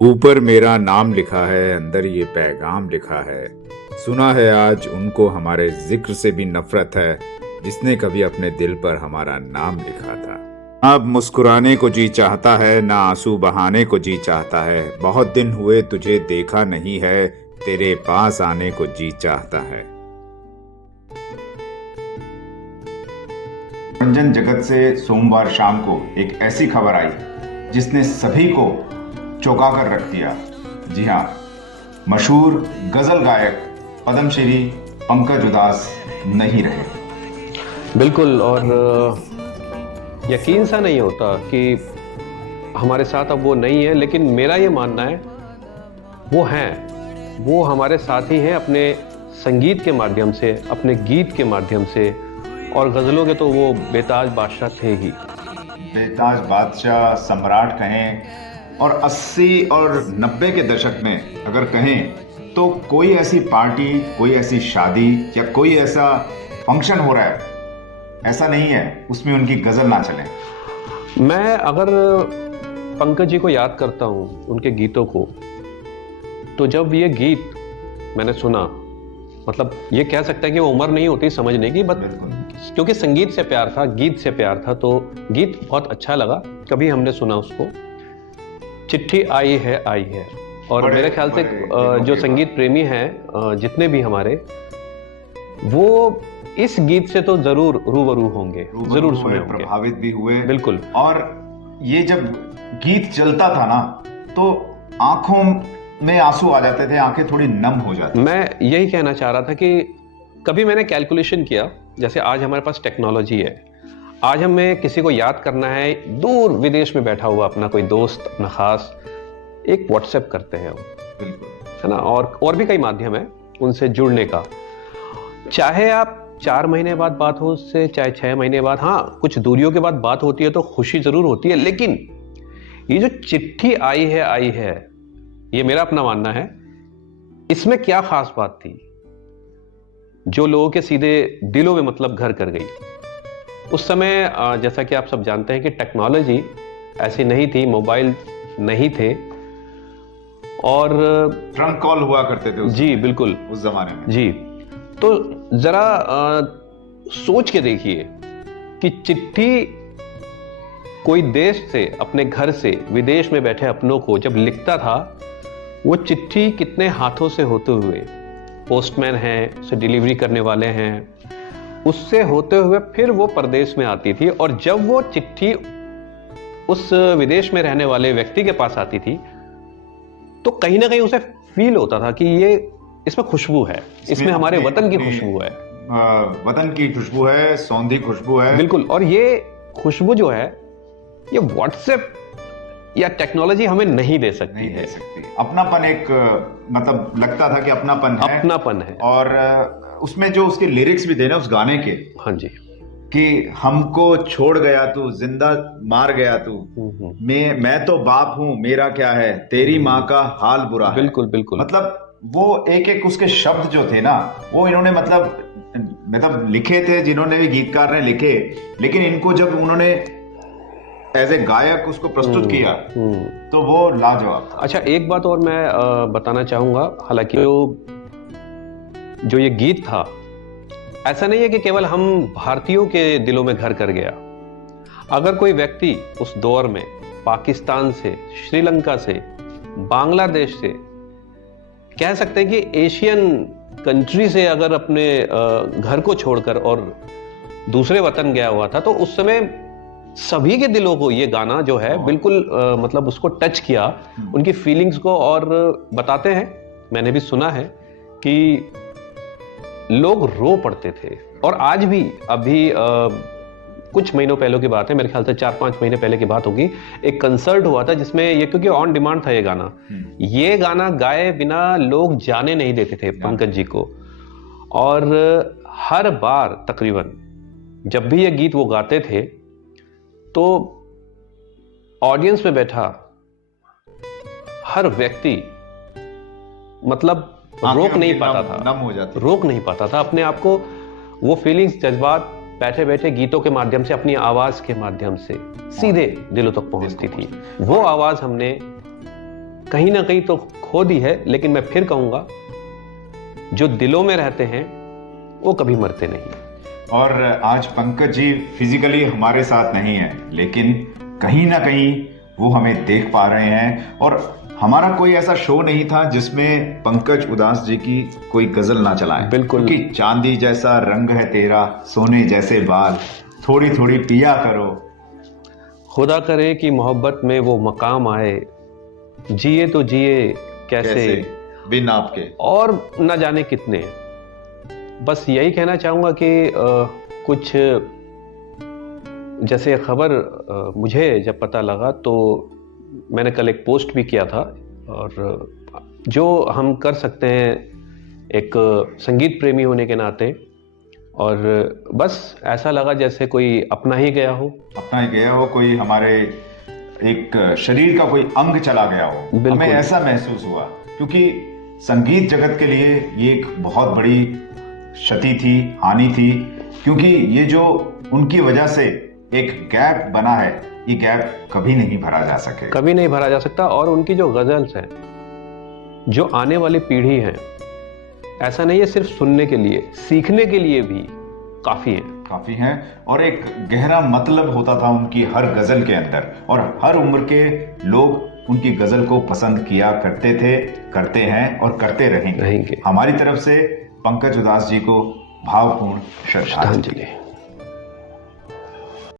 ऊपर मेरा नाम लिखा है, अंदर ये पैगाम लिखा है। सुना है आज उनको हमारे जिक्र से भी नफरत है, जिसने कभी अपने दिल पर हमारा नाम लिखा था। अब मुस्कुराने को जी चाहता है, ना आंसू बहाने को जी चाहता है। बहुत दिन हुए तुझे देखा नहीं है, तेरे पास आने को जी चाहता है। मनोरंजन जगत से सोमवार शाम को एक ऐसी खबर आई जिसने सभी को चौंका कर रख दिया। जी हाँ, मशहूर गजल गायक पद्मश्री पंकज उदास नहीं रहे। बिल्कुल। और यकीन सा नहीं होता कि हमारे साथ अब वो नहीं है, लेकिन मेरा ये मानना है वो हैं, वो हमारे साथ ही हैं अपने संगीत के माध्यम से, अपने गीत के माध्यम से, और गज़लों के तो वो बेताज बादशाह थे ही। बेताज बादशाह, सम्राट कहें, और 80 और 90 के दशक में अगर कहें तो कोई ऐसी पार्टी, कोई ऐसी शादी या कोई ऐसा फंक्शन हो रहा है, ऐसा नहीं है उसमें उनकी गजल ना चले। मैं अगर पंकज जी को याद करता हूँ, उनके गीतों को, तो जब ये गीत मैंने सुना, मतलब ये कह सकता है कि वो उम्र नहीं होती समझने की, बट क्योंकि संगीत से प्यार था, गीत से प्यार था, तो गीत बहुत अच्छा लगा। कभी हमने सुना उसको, चिट्ठी आई है और मेरे ख्याल से जो संगीत प्रेमी हैं जितने भी हमारे, वो इस गीत से तो जरूर रूबरू होंगे, जरूर सुने होंगे, प्रभावित भी हुए। बिल्कुल। और ये जब गीत चलता था ना, तो आंखों में आंसू आ जाते थे, आंखें थोड़ी नम हो जाती। मैं यही कहना चाह रहा था कि कभी मैंने कैलकुलेशन किया, जैसे आज हमारे पास टेक्नोलॉजी है, आज हमें किसी को याद करना है, दूर विदेश में बैठा हुआ अपना कोई दोस्त, अपना खास, एक व्हाट्सएप करते हैं, है ना, और भी कई माध्यम है उनसे जुड़ने का। चाहे आप 4 महीने बाद बात हो उससे, चाहे 6 महीने बाद, हाँ कुछ दूरियों के बाद बात होती है तो खुशी जरूर होती है, लेकिन ये जो चिट्ठी आई है, ये मेरा अपना मानना है, इसमें क्या खास बात थी जो लोगों के सीधे दिलों में मतलब घर कर गई। उस समय जैसा कि आप सब जानते हैं कि टेक्नोलॉजी ऐसी नहीं थी, मोबाइल नहीं थे, और ट्रंक कॉल हुआ करते थे जी बिल्कुल उस जमाने में। जी, तो जरा सोच के देखिए कि चिट्ठी कोई देश से, अपने घर से विदेश में बैठे अपनों को जब लिखता था, वो चिट्ठी कितने हाथों से होते हुए, पोस्टमैन हैं, उसे डिलीवरी करने वाले हैं, उससे होते हुए फिर वो परदेश में आती थी, और जब वो चिट्ठी उस विदेश में रहने वाले व्यक्ति के पास आती थी, तो कहीं ना कहीं उसे फील होता था कि ये, इसमें खुशबू है, इसमें हमारे वतन की खुशबू है, वतन की खुशबू है, सौंधी खुशबू है। बिल्कुल। और ये खुशबू जो है, ये व्हाट्सएप या टेक्नोलॉजी हमें नहीं दे सकती है। अपनापन एक, मतलब लगता था कि अपनापन है। और उसमें जो उसके लिरिक्स भी थे ना उस गाने के, हाँ जी, कि हमको छोड़ गया तू, जिंदा मार गया तू, मैं तो बाप हूं, मेरा क्या है, तेरी माँ का हाल बुरा है। बिल्कुल बिल्कुल। मतलब वो एक एक उसके शब्द जो थे ना, वो इन्होंने मतलब लिखे थे, जिन्होंने भी गीतकार ने लिखे, लेकिन इनको जब उन्होंने एज ए गायक उसको प्रस्तुत किया तो वो लाजवाब था। अच्छा, एक बात और मैं बताना चाहूंगा, हालांकि जो ये गीत था, ऐसा नहीं है कि केवल हम भारतीयों के दिलों में घर कर गया। अगर कोई व्यक्ति उस दौर में पाकिस्तान से, श्रीलंका से, बांग्लादेश से, कह सकते हैं कि एशियन कंट्री से अगर अपने घर को छोड़कर और दूसरे वतन गया हुआ था, तो उस समय सभी के दिलों को ये गाना जो है बिल्कुल मतलब उसको टच किया, उनकी फीलिंग्स को। और बताते हैं, मैंने भी सुना है कि लोग रो पड़ते थे। और आज भी, अभी कुछ महीनों पहले की बात है, मेरे ख्याल से 4-5 महीने पहले की बात होगी, एक कंसर्ट हुआ था जिसमें ये, क्योंकि ऑन डिमांड था ये गाना, ये गाना गाए बिना लोग जाने नहीं देते थे पंकज जी को। और हर बार तकरीबन जब भी ये गीत वो गाते थे, तो ऑडियंस में बैठा हर व्यक्ति मतलब रोक नहीं पाता था, नम हो जाती, रोक नहीं पाता था अपने आप को। वो फीलिंग्स, जज्बात बैठे बैठे गीतों के माध्यम से, अपनी आवाज के माध्यम से सीधे दिलों तक पहुंचती थी। वो आवाज हमने कहीं ना कहीं तो खो दी है, लेकिन मैं फिर कहूंगा जो दिलों में रहते हैं वो कभी मरते नहीं। और आज पंकज जी फिजिकली हमारे साथ नहीं है, लेकिन कहीं ना कहीं वो हमें देख पा रहे हैं। और हमारा कोई ऐसा शो नहीं था जिसमें पंकज उदास जी की कोई गजल ना चलाए। बिल्कुल। क्योंकि चांदी जैसा रंग है तेरा, सोने जैसे बाल, थोड़ी थोड़ी पिया करो। खुदा करे कि मोहब्बत में वो मकाम आए, जिए तो जिए कैसे बिन आपके, और न जाने कितने। बस यही कहना चाहूंगा कि कुछ जैसे खबर मुझे जब पता लगा तो मैंने कल एक पोस्ट भी किया था, और जो हम कर सकते हैं एक संगीत प्रेमी होने के नाते, और बस ऐसा लगा जैसे कोई अपना ही गया हो। अपना ही गया हो, कोई हमारे एक शरीर का कोई अंग चला गया हो, हमें ऐसा महसूस हुआ। क्योंकि संगीत जगत के लिए ये एक बहुत बड़ी क्षति थी, हानि थी। क्योंकि ये जो उनकी वजह से एक गैप बना है, ये गैप कभी नहीं भरा जा सके, कभी नहीं भरा जा सकता। और उनकी जो गजल्स हैं, जो आने वाली पीढ़ी है, ऐसा नहीं है सिर्फ सुनने के लिए, सीखने के लिए भी काफी हैं। और एक गहरा मतलब होता था उनकी हर गजल के अंदर, और हर उम्र के लोग उनकी गजल को पसंद किया करते थे, करते हैं और करते रहेंगे। हमारी तरफ से पंकज उदास जी को भावपूर्ण श्रद्धांजलि।